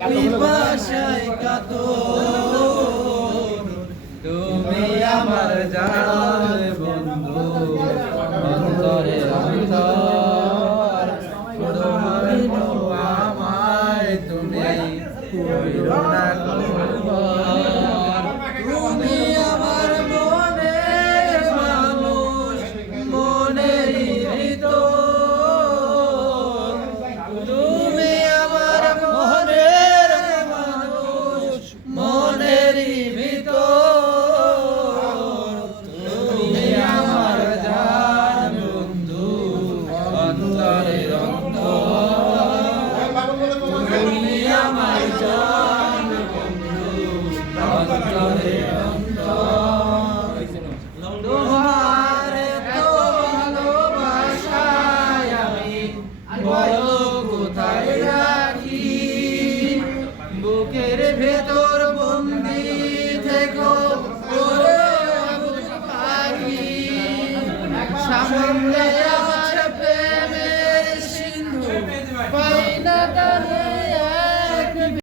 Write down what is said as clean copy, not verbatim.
পিপাসায় কাতর তুমি আমার জান বন্ধু অন্তরে অন্তর তোমার আমায় তুমি কইরো না তুমি আমার মনের মানুষ মনেরই ভিতর তুমি আমার মনের মানুষ মনেরই ভিতর তুমি আমার জান বন্ধু অন্তরের অন্তর তুমি আমার জান বন্ধু অন্তরের অন্তর তোমার তো ভালোবাসায় আমি বলো কোথায় রাখি বুকের ভেতর বন্দি থেকো ওরে পাখি সামনে